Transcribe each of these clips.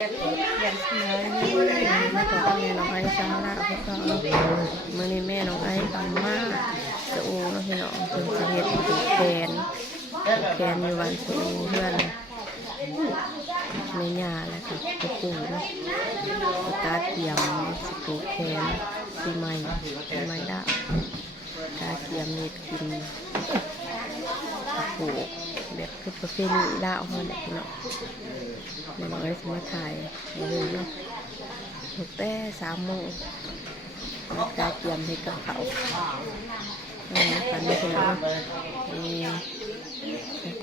มาต่อกันเลยน้องไอ้ซาละพวกเรามื่อนี้แม่น้องไอ้ตำมากจะอูเนาะพี่น้องเป็นสาเหตุผูกแขนแขนอยู่วันจะอูเพื่อนในยาแหละค่ะไปปู่เนาะประกาเตรียมสผูแขนปีใหม่ปีใหม่ละกาเตรียมเน็ดกิน ผูกแบบคือประเพณีละเอาเนี่ยพี่น้องแม่น้อยสมาถ่ายมาเลยเนาะตั้งแต่สามโมงกาเตรียมให้กับเขาเอามากันไม่ถึงเนาะ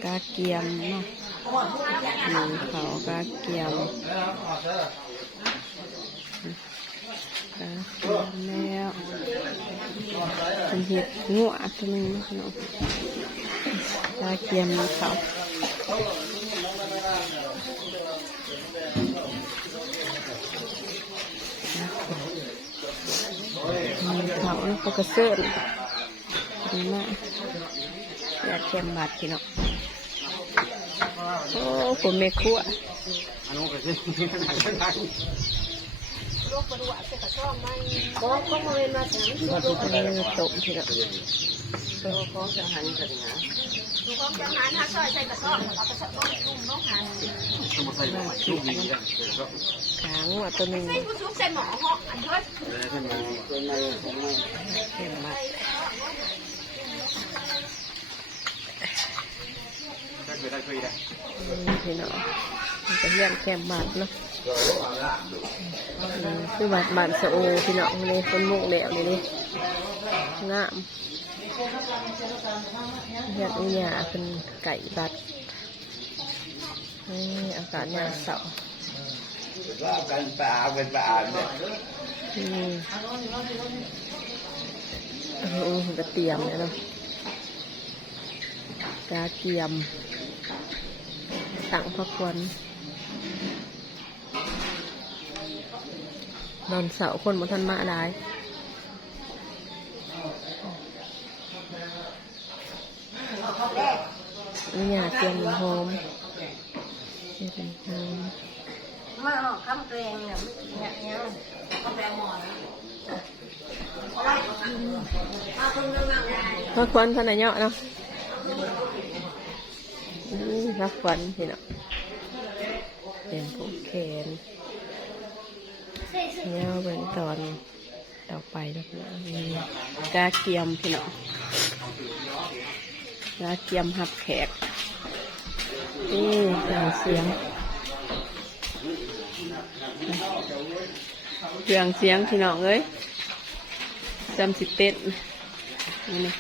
กาเกียมเนาะนี่เขากาเกียมกาเกียมแล้วเป็นเห็ดงัวตัวหนึงเนาะเนาะ กาเกียมเขามีเขาแล้วก็กระเซิร์นดีมากอยากแคมบัดพี่เนาะโอ้ผมไม่คั่วอันนู้นก็คือเออตกพี่เนาะของจะหันกันนะข องจังหารถ้าซอยใส่กระสอบเอาไปใส่ต้มนุ่มน้องหานสมุทรใส่ลูกดีกันเดี๋ยวก็ขางัวตัวหนึ่งใส่ผู้ชุบใส่หมอเหาะอันเพิ่นเลยขึ้นมาเป็นนของมันแคมบัดได้เคยได้เคยได้นี่พี่เนาะมันจะเรียนแคมบัดเนาะคือบัดบัดสะโอพี่เนาะนี่คนมุกแหลวนี่นี่งาม เรียนอุญาเป็นไก่บัดนี่อากาศยามเสาร์ว่ากันปลาเป็นปลาเนี่ยอืมเออมันจะเตียมเนี่ยเนาะกาเตียมสั่งพักวันนอนเสาร์คนบนทันมาได้ นี่อยากเตรียมหอมนี่เป็นหอมมาออกคำเกรงเนี่ยเนี่ยเนี่ยคำแรงหมอนะเอาไว้เอาคนนึงนั่งได้พักวันพันธุ์เนาะเนาะอืมพักวันพี่เนาะเป็นผูกแขนเนี่ยเป็นตอนต่อไปแล้วนะมีกาเกียมพี่เนาะกาเกียมหับแขก นี่เสียงเสียงเสียงเสียงพี่น้องเอ้ยจำสิเต้นนี่นี่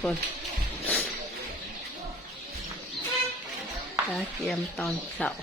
คนกาเกียมตอนเสาร์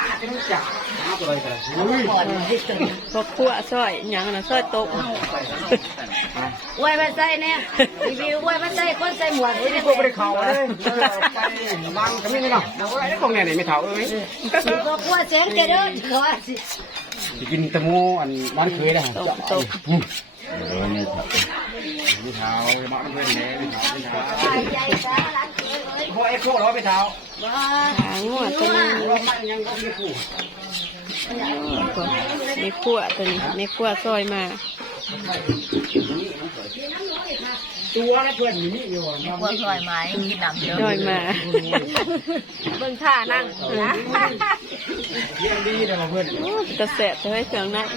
ไม่รู้จักเอาตัวอะไรกันอุ้ยพวกคั่วซอยหยังนะซอยตกไว้มาใส่เนี่ยรีวิวไว้มาใส่คนใส่หมวกไว้นี่พวกไม่ได้เข่าเลยไปบังก็ไม่ได้เนาะไอ้พวกเนี่ยไม่เท่าเอ้ยก็กลัวเสียงเจริญขอสิกินตะมูอันบ้านเคยได้ตกตกเออเนี่ยไม่เท้าบ้านเพื่อนเนี่ยไม่เท้าไม่เท้าใหญ่จ้าร้านเคยเลยพวไอ้พวกเราไม่เท่า หางหัวตัวนี้เราไม่ยังก็มีผู้มีขั้วตัวนี้มีขั้วซอยมาตัวนะเพื่อนนี่อยู่กลัวซอยไม้กินน้ำเยอะซอยมาเบิ่งท่านั่งนะเลี้ยงดีนะเพื่อนกระแสจะให้เสียงนั่ง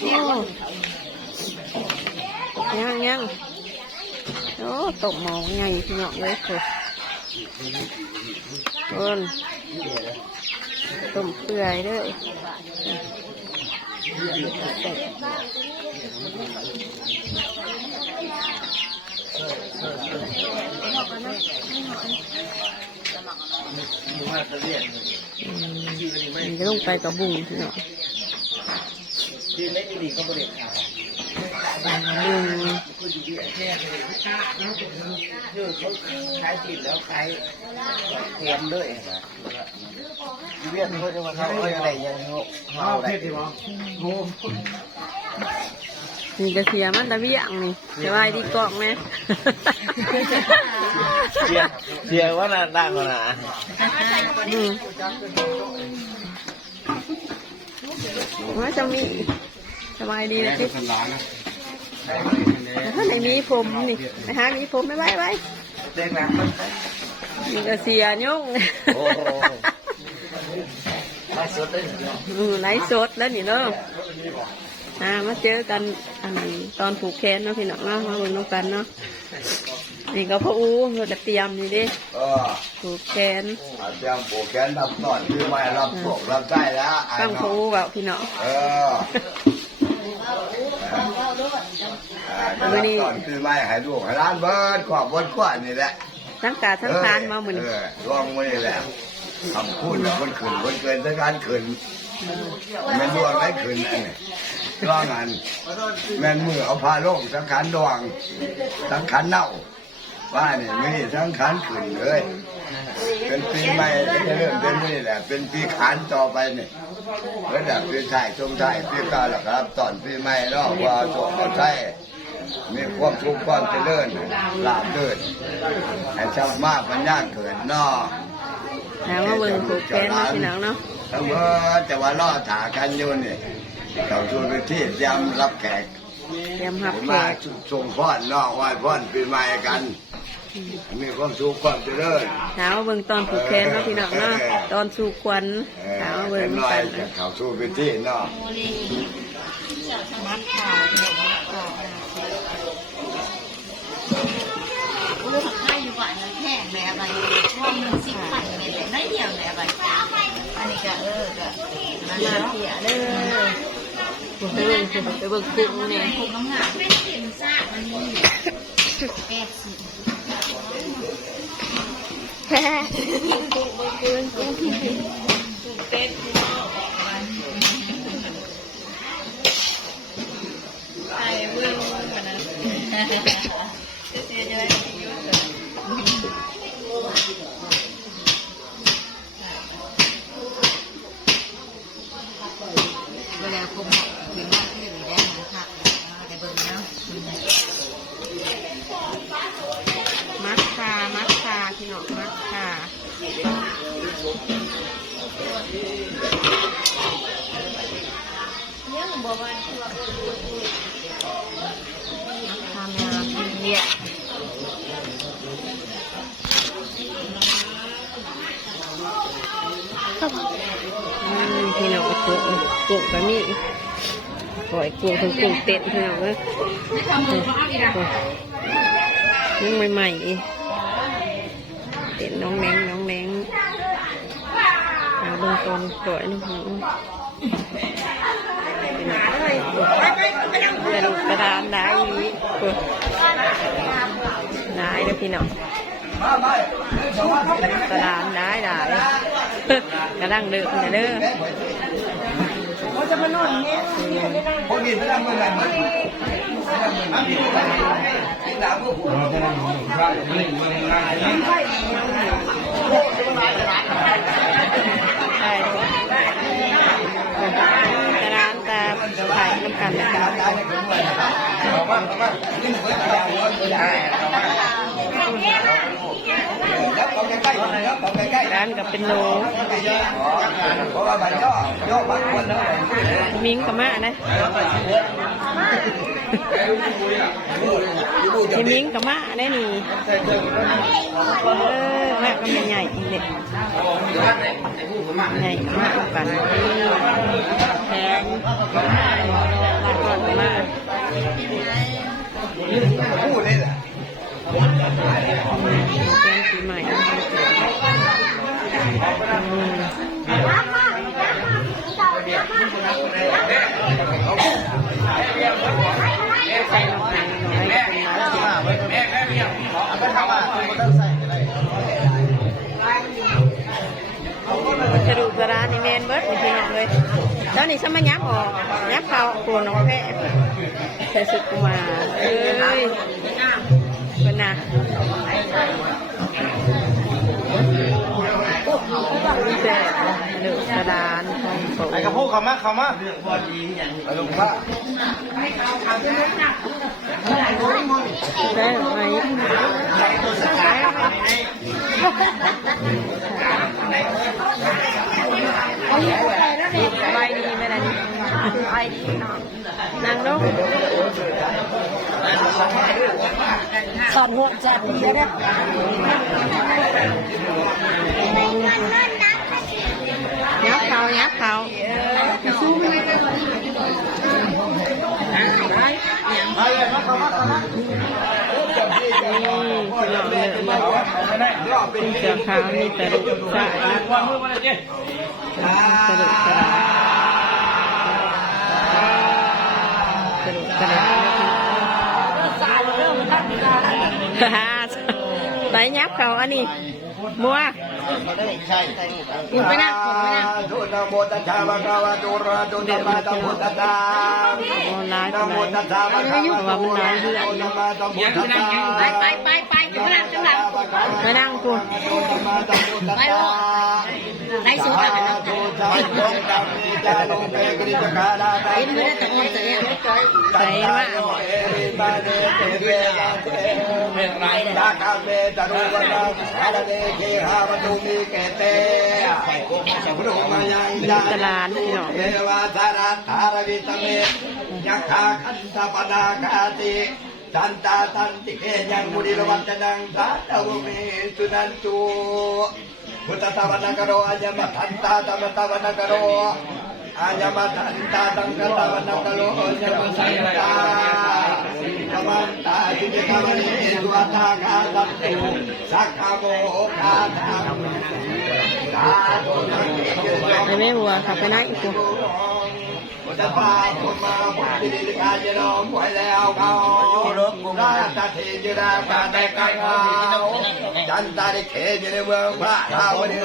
โอ้ ยังยังโอ้ตกหมองใหยี่น้องเลยคือเอินต้มเปื่อยด้วยมันจะลงไปกับบุ้งพี่น้องคือไม่ดีก็บริเวณ ขายติดแล้วขายเค็มด้วยนะเวียนเขาจะมาทำอะไรยังเขาเอาอะไรดีวะโง่นี่ก็เสียมันตะเวียงนี่สบายดีกล่องไหมเสียเสียว่าน่าดังนะอืมว่าจะมี สบายดีนะจิ๊บเป็นร้านนะถ้าไหนมีผมนี่นะฮะมีผมไม่ไหวไว้เด็กนะนี่ก็เสียยุ่งโอ้โหมาสดเลยอืมไลฟ์สดแล้วนี่เนาะอ่ามาเจอกันอันตอนผูกแขนเนาะพี่น้องเนาะมาเบิ่งน้องกันเนาะนี่ก็พ่ออู้เราจะเตรียมนี่ดิเออผูกแขนอาจารย์โปรแกนรับตอนคือไม่รับพวกรับได้แล้วไอ้ตั้งพ่อน้องอู้แบบพี่น้องเออ เอนี้ก่อนคือไม่หายลูกให้ร้านเบิร์ดขอบบนขวานี่แหละทั้งกาทั้งทานมาเหมือนร่องมือแหละคำพูดแบบคนขืนคนเกินทั้งการขืนแม่นดวงไม่ขืนร่องอันแม่นมือเอาพาโลกสังขารดวงสังขารเน่า ว่านี่ไม่ได้สังขารขืนเลย เป็นปีใหม่ที่จะเริ่มเป็นนี่แหละ เป็นปีขานต่อไปนี่เมื่อแบบปีไทายชมไทายปีเก้าแล้วครับ ตอนปีใหม่เนาะว่าโชคเอาไทยมีความสุขความเจริญลาบเดินให้ชาวมากมันยากเกินเนาะแล้วมาเบิ่งผูกแขนเนาะพี่น้องเนาะทั้งเมื่อจะว่าล่อถากันอยู่นี่เขาชวนไปที่ยำรับแขกเตรียมหับแขมากส่งพ่อนเนาะไหว้พ่อนปีใหม่กัน มีความสุขความเจริญถามมาเบิ่งตอนผูกแขนเนาะพี่น้องเนาะตอนสู่ควันถามมาเบิ่งหน่อกัยนจะเข้าสู่พิธีเนาะลูกให้อยู่ก่อนแห้งแล้วไปว่ามันสิบพันเมตรน้อยเดียวแล้วไปอันนี้ก็เออก็นั่นมาแล้วเสียเด้อไปเบิ่งไปเบิ่งกุ้งเนี่ยถูกน้ำหนักเป็นเข็มซ่ามันมีแปดสิบ มักในเบิ่งเนาะมัดคามัดคาพี่น้องมา ทำงานเนี่ยพี่น้องกุ้งกุ้งก็มีปล่อยกุ้งถึงกุ้งเต็ดพี่น้องเลยยังใหม่ๆ เต็ดน้องแนงน้องแนงหาเบิ่งตอนปล่อยน้องพี่น้องพี่น้องเอ้ยกระดูกกระดานได้อีกปุ๊บได้เด้อพี่น้องกระดานได้ได้กระดังเดือดเด้อพวกนี้ไม่ได้เมื่อไหร่มันได้ กระดานแต่ถ่ายน้ำกันนะครับร้านกับเป็นโลมันก็ย่อบางคนแล้วมิงกับมานะ ที่มิงกับมาได้นี่เออมาก็เป็นใหญ่อีกเลยใหญ่มากกันแพงมาก่อนมาพูดนี่แหละแกงปีใหม่อืม ใส่ด้ะดูกระดานนี่แมนเบิร์ดพี่น้องเลยตอนนี้ฉันมายับออกยับเขาปวดหนองแพะใส่สุกุมาเอ้ยเป็นนะแต่กระดูกกระดาน ไอ้กระพุ้เขามาเขามาพอดีอย่างไอ้ลุงว่าได้ไหมตัวสกายสบายดีไหมล่ะนี่สบายดีเนาะนั่งลงขาดหัวจัดเลยนะยับเขายับเขา มาเลยมาเขามาเขามานี่พี่น้องเลือกมาเป็นเสือขาวนี่แต่ลูกสายวางมือมาเลยเจ้กระดูกกระดาษกระดูกกระดาฮ่าไปยับเขาอันนี้มัว คุณไปนั่งคุณไปนั่งทุนโมตัสสะภะคะวะโตอะระหะโตสัมมาสัมพุทธัสสะนะโมตัสสะภะคะวะโตอะระหะโตสัมมาสัมพุทธัสสะไปไปไปไปอยู่งข้างหลังไปนั่งคุณสัมมาสัมพุทธัสสะได้สูตรกันนะโตสัมพุทธัสสะโลเปกริจกาลาตาเห็นไม่ได้แต่คนเนี่ยใส่ว่าเอริมาเนเตเวลาเตยาคาเมตรุวนาสารเนเคหาวตุมีเกเตพระองค์มายังยาตลาดพี่น้องเทวาธาราธารวิตเมยักขาคันตปนาคาติสันตาตันติเกยังมุนิรวัตนังสา ตวเมสุนันตุพุทธตวันกโรอัญญมทันตาตมตวันกโรอัญญมทันตาตังกตวันกโรอัญญมทันตาตมันตาจิตกามณีสุวัตากาตัตุสักขโมคาทังสาธุนังเกไปแม่วัวขับไปนั่งอีกคุณจะพาคนมาบุตรดีกาจะน้อมไว้แล้วเขาราชเทจราการได้กันเขาจันตาได้เขยในเมืองพระทาวดี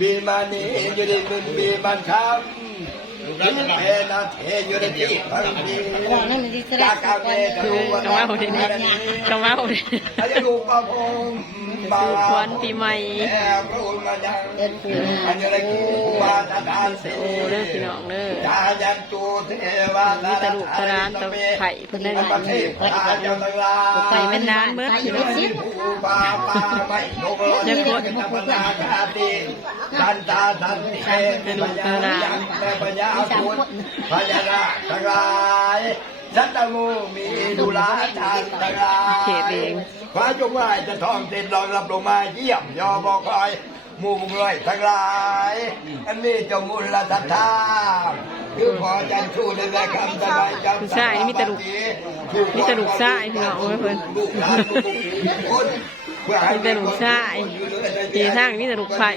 มีมานีอนมีบันนาเทอยู่ในที่พังดีมันกำ มาดินี่กำมาดิอาจจะดูประพงบาควันปีใหม่แอบรู้มายังอันนี้อะไรกูบาตาตาเสโอ้เด้อพี่น้องเด้อจายันตูเทวามีตะลุกตะรานตะไข่เพิ่นได้ยังลาใส่แม่นนานเบิดพี่องผู้ปาปาไม่จะกดจะปนาคาติตันตาตันติเอเป็นปัญญายังแต่ปัญญาคุณปัญญาทั้งหลาย สัตตมูมีดุลาทานทั้งหลายเขตเองพระจงไหวจะทองติดรองรับลงมาเยี่ยมยอบอกคอยหมู่บุงเลยทั้งหลายอันนี้จามูลศรัทธาคือพอจันทูในแม่คำสบายจำผู้ชายนี่มีต่ลูกมีต่ลูกใชายพี่น้องเอ้ยเพื่อให้มีต่ลูกใชายเจทางมีต่ลูกไผ่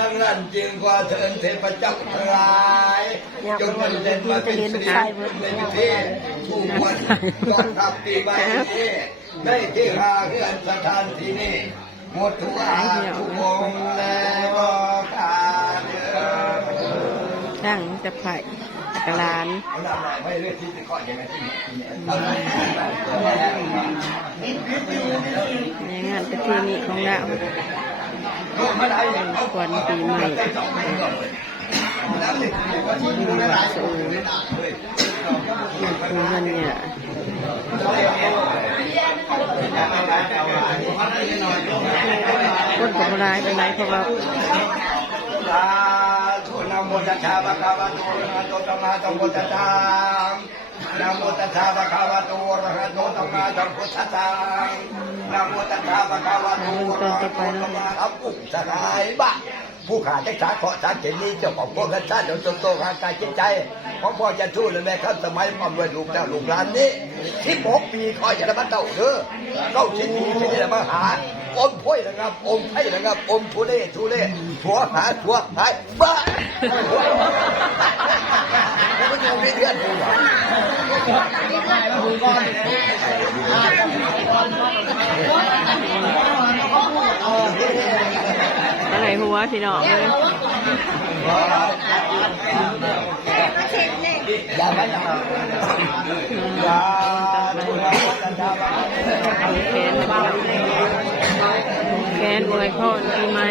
ดังนั้นจึงขอเชิญเทพเจ้าทั้งหลายจงเป็นเด่นมาเป็นสิริในพิธีผู้ควรต้อนรับปีใหม่นี้ได้ที่หาเฮือนสถานที่นี้หมดทุกอาทุกองค์และบอกการเดินช่างจะไผ่กระลานเอาหน้าหน่อยไม่เลือกที่จะขอยังไงที่ในงานประเพณีของเราไม่ได้ยัง ควันปีใหม่มีหลากสูงมันคือมันเนี่ยคนกับร้ายเป็นไรเพราะว่าสาธุนะโมตัสสะภะคะวะโตอะระหะโตสัมมาสัมพุทธัสสะ นะโมตัสสะภะคะวะโตอะระหะโตสัมมาสัมพุทธัสสะนะโมตัสสะภะคะวะโตอะระหะโตสัมมาสัมพุทธัสสะบ้าผู้ขาดจักษาขอสารเจนี้เจ้าของพวกกันชาติจนโตทางกายจิตใจของพ่อจะทู่เลยแม่ครับสมัยความรวยลูกเจ้าลูกหลานนี้ที่หกปีคอยจะได้มาเต่าเด้อเก้าชิ้นปีที่จะมาหาอมพ้อยนะครับอมไผ่นะครับอมทุเล่ทุเล่ผัวหาผัวหายบ้าไม่ยังมีเดือนหัวอ อะไรหัวพี่น้องเลยอย่าไปอย่าดูแกนดาบ้าแขนแขนอวยพรปีใหม่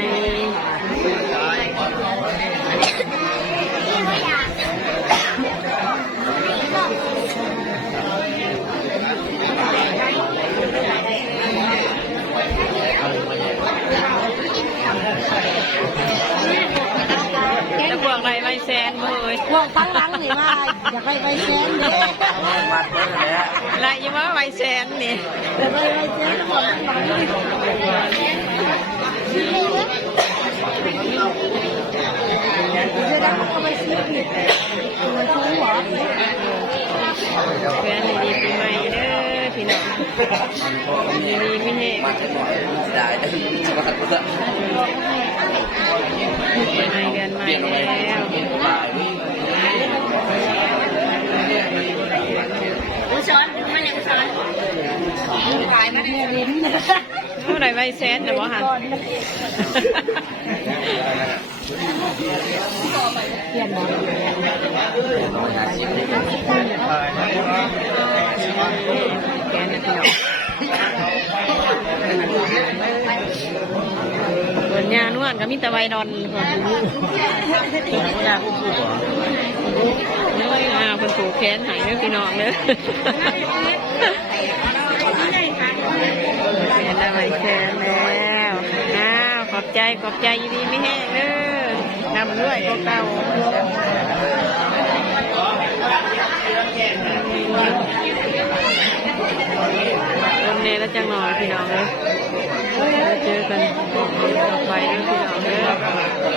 อเอ้ยพวกทั้งหลังนี่มาอยากไปไปแซนเด้มัดไว้แล้วไรยังว่าใบแซนนี่อยากไปไปแซนพวกทั้งหลังนี่จะได้เขาไปซื้อผิดมันคุ้หรอแฟนดีปีใหม่เด้อพี่น้องดีไม่แห้งได้ได้จะมาตัดเพื่อปีใหม่เดือนใหม่แล้ว ช้อนมันยังช้อนขายมาได้ลิ้นเท่าไหร่ใบแซนนะวะฮะเปลี่ยนหมดแกนนะพี่น้องบนยานวดก็มีแต่ใบดอนค่ะ แล้วอ่าคนผูกแขนหายเด้อพี่น้องเด้อแขนได้ใบแขนแล้วอ้าวขอบใจขอบใจยินดีไม่แห้งเด้อนำด้วยก็เก่าลมเนแล้วจังหน่อยพี่น้องเลยเจอกันต่อไปนะพี่